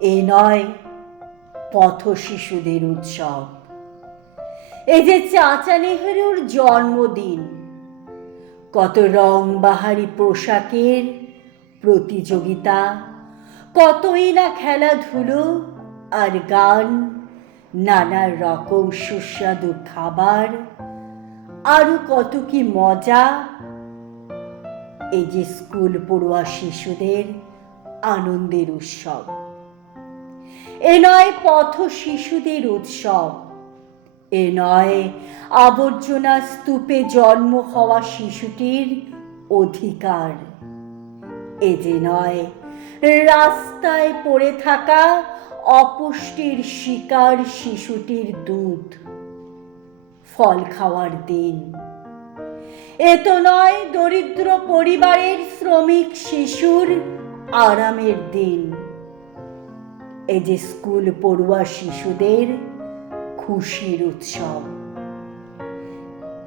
এ নয় পথ শিশুদের উৎসব। এই যে চাচা নেহরুর জন্মদিন, কত রং বাহারি পোশাকের প্রতিযোগিতা, কতই না খেলাধুলো আর গান, নানা রকম সুস্বাদু খাবার, আরো কত কি মজা। এই যে স্কুল পড়ুয়া শিশুদের আনন্দের উৎসব। এ নয় পথ শিশুদের উৎসব। এ নয় আবর্জনা স্তূপে জন্ম হওয়া শিশুটির অধিকার। এ যে নয় রাস্তায় পড়ে থাকা অপুষ্টির শিকার শিশুটির দুধ, ফল খাওয়ার দিন। এ তো নয় দরিদ্র পরিবারের শ্রমিক শিশুর আরামের দিন। এই যে স্কুল পড়ুয়া শিশুদের খুশির উৎসব।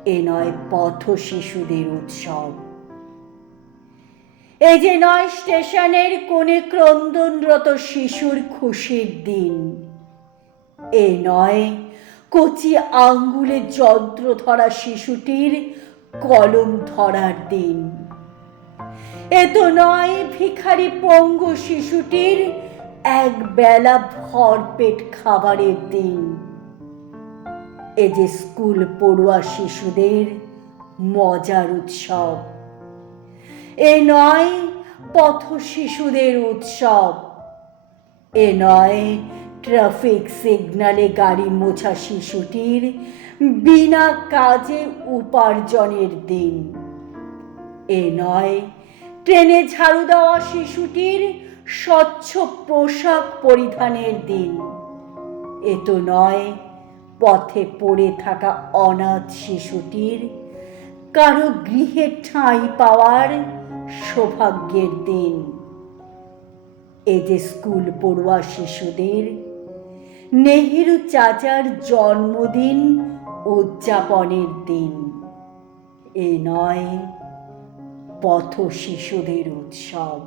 এ নয় পথ শিশুদের উৎসব। এই যে নয় স্টেশনের কোণে ক্রন্দনরত শিশুর খুশির দিন। এ নয় কচি আঙ্গুলে যন্ত্র ধরা শিশুটির কলম ধরার দিন। এ তো নয় ভিখারি পঙ্গু শিশুটির এক বেলা ভরপেট খাবারের দিন। এ যে স্কুল পড়ুয়া শিশুদের মজার উৎসব। এ নয় পথ শিশুদের উৎসব। এ নয় ট্রাফিক সিগনালে গাড়ি মোছা শিশুটির বিনা কাজে উপার্জনের দিন। এ নয় ট্রেনে ঝাড়ু দেওয়া শিশুটির স্বচ্ছ পোশাক পরিধানের দিন। এ তো নয় পথে পড়ে থাকা অনাথ শিশুটির কারো গৃহে ঠাঁই পাওয়ার সৌভাগ্যের দিন। এ যে স্কুল পড়ুয়া শিশুদের নেহেরু চাচার জন্মদিন উদযাপনের দিন। এ নয় পথ শিশুদের উৎসব।